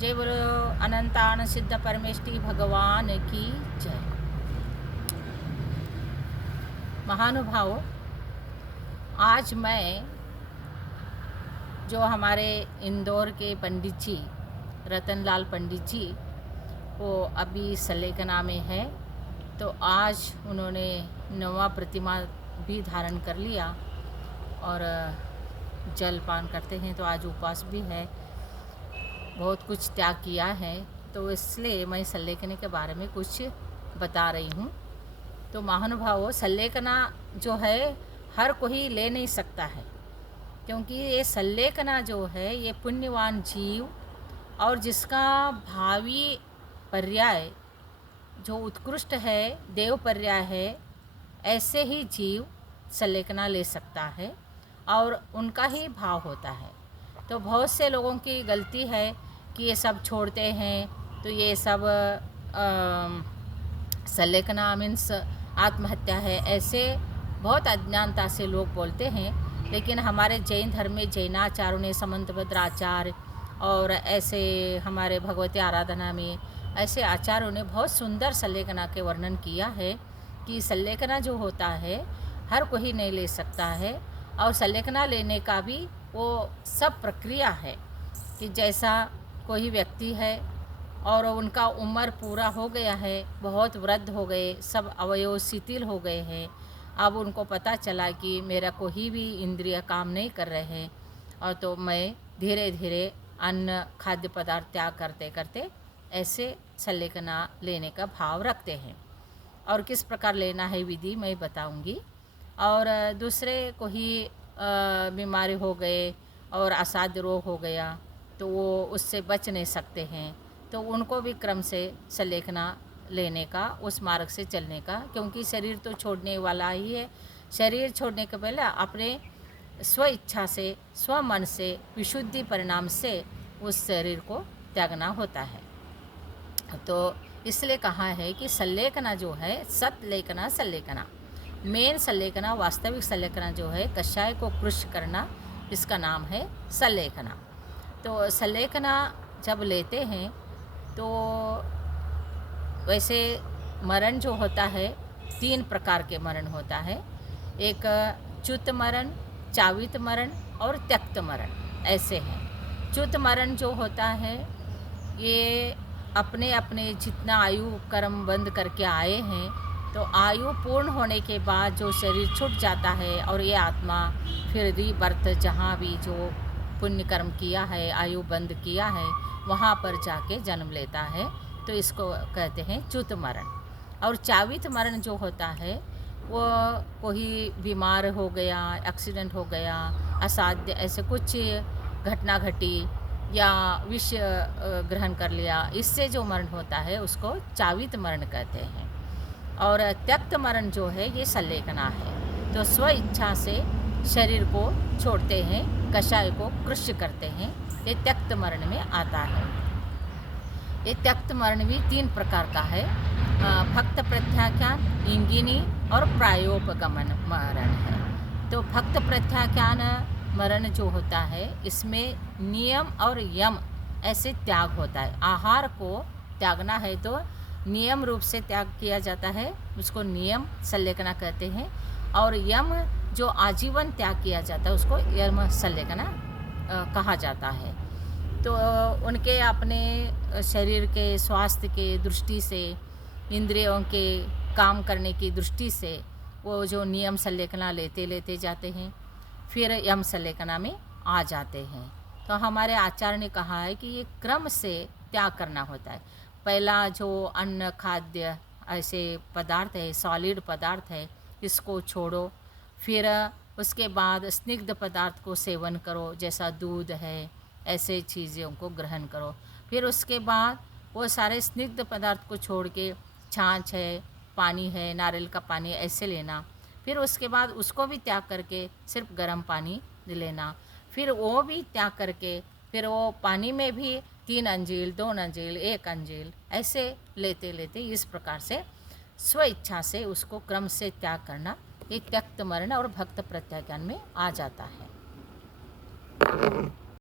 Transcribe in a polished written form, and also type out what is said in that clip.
जय बोलो अनंतान सिद्ध परमेष्टि भगवान की जय। महानुभावों, आज मैं जो हमारे इंदौर के पंडित जी रतनलाल पंडित जी वो अभी सलेकना में है, तो आज उन्होंने नवा प्रतिमा भी धारण कर लिया और जलपान करते हैं, तो आज उपवास भी है, बहुत कुछ त्याग किया है, तो इसलिए मैं सल्लेखने के बारे में कुछ बता रही हूँ। तो महानुभावों, सल्लेखना जो है हर कोई ले नहीं सकता है, क्योंकि ये सल्लेखना जो है ये पुण्यवान जीव और जिसका भावी पर्याय जो उत्कृष्ट है, देव पर्याय है, ऐसे ही जीव सल्लेखना ले सकता है और उनका ही भाव होता है। तो बहुत से लोगों की गलती है कि ये सब छोड़ते हैं, तो ये सब सल्लेखना मीन्स आत्महत्या है, ऐसे बहुत अज्ञानता से लोग बोलते हैं। लेकिन हमारे जैन धर्म में जैनाचार्यों ने, समंतभद्र आचार्य और ऐसे हमारे भगवती आराधना में ऐसे आचार्यों ने बहुत सुंदर सल्लेखना के वर्णन किया है कि सल्लेखना जो होता है हर कोई नहीं ले सकता है, और सल्लेखना लेने का भी वो सब प्रक्रिया है कि जैसा कोई व्यक्ति है और उनका उम्र पूरा हो गया है, बहुत वृद्ध हो गए, सब अवयव शिथिल हो गए हैं, अब उनको पता चला कि मेरा कोई भी इंद्रिय काम नहीं कर रहे हैं, और तो मैं धीरे धीरे अन्न खाद्य पदार्थ त्याग करते करते ऐसे सल्लेखना लेने का भाव रखते हैं। और किस प्रकार लेना है विधि मैं बताऊंगी। और दूसरे कोई बीमारी हो गए और असाध्य रोग हो गया, तो वो उससे बच नहीं सकते हैं, तो उनको भी क्रम से सल्लेखना लेने का, उस मार्ग से चलने का, क्योंकि शरीर तो छोड़ने वाला ही है। शरीर छोड़ने के पहले अपने स्व इच्छा से, स्व मन से, विशुद्धि परिणाम से उस शरीर को त्यागना होता है। तो इसलिए कहा है कि सल्लेखना जो है, सतलेखना सल्लेखना, मेन सल्लेखना, वास्तविक सल्लेखना जो है, कषाय को कृश करना, इसका नाम है सल्लेखना। तो सल्लेखना जब लेते हैं तो वैसे मरण जो होता है 3 प्रकार के मरण होता है। एक च्युत मरण, चावित मरण और त्यक्त मरण, ऐसे हैं। च्युत मरण जो होता है ये अपने अपने जितना आयु कर्म बंद करके आए हैं, तो आयु पूर्ण होने के बाद जो शरीर छूट जाता है और ये आत्मा फिर रीबर्थ, जहाँ भी जो पुण्य कर्म किया है, आयु बंद किया है, वहाँ पर जाके जन्म लेता है, तो इसको कहते हैं च्युत मरण। और चावित मरण जो होता है वो कोई बीमार हो गया, एक्सीडेंट हो गया, असाध्य ऐसे कुछ घटना घटी या विष ग्रहण कर लिया, इससे जो मरण होता है उसको चावित मरण कहते हैं। और त्यक्त मरण जो है ये सल्लेखना है, तो स्व इच्छा से शरीर को छोड़ते हैं, कषाय को कृष्य करते हैं, ये त्यक्त मरण में आता है। ये त्यक्त मरण भी 3 प्रकार का है, भक्त प्रत्याख्यान, इंगिनी और प्रायोपगमन मरण है। तो भक्त प्रत्याख्यान मरण जो होता है, इसमें नियम और यम ऐसे त्याग होता है। आहार को त्यागना है तो नियम रूप से त्याग किया जाता है, उसको नियम सल्लेखना कहते हैं, और यम जो आजीवन त्याग किया जाता है उसको यम सल्लेखना कहा जाता है। तो उनके अपने शरीर के स्वास्थ्य के दृष्टि से, इंद्रियों के काम करने की दृष्टि से वो जो नियम सल्लेखना लेते जाते हैं, फिर यम सल्लेखना में आ जाते हैं। तो हमारे आचार्य ने कहा है कि ये क्रम से त्याग करना होता है। पहला जो अन्न खाद्य ऐसे पदार्थ है, सॉलिड पदार्थ है, इसको छोड़ो, फिर उसके बाद स्निग्ध पदार्थ को सेवन करो, जैसा दूध है, ऐसे चीज़ों को ग्रहण करो। फिर उसके बाद वो सारे स्निग्ध पदार्थ को छोड़ के छाछ है, पानी है, नारियल का पानी ऐसे लेना। फिर उसके बाद उसको भी त्याग करके सिर्फ गर्म पानी लेना। फिर वो भी त्याग करके फिर वो पानी में भी 3 अंजील, 2 अंजील, 1 अंजील ऐसे लेते लेते इस प्रकार से स्व इच्छा से उसको क्रम से त्याग करना, ये त्यक्त मरण और भक्त प्रत्याख्यान में आ जाता है।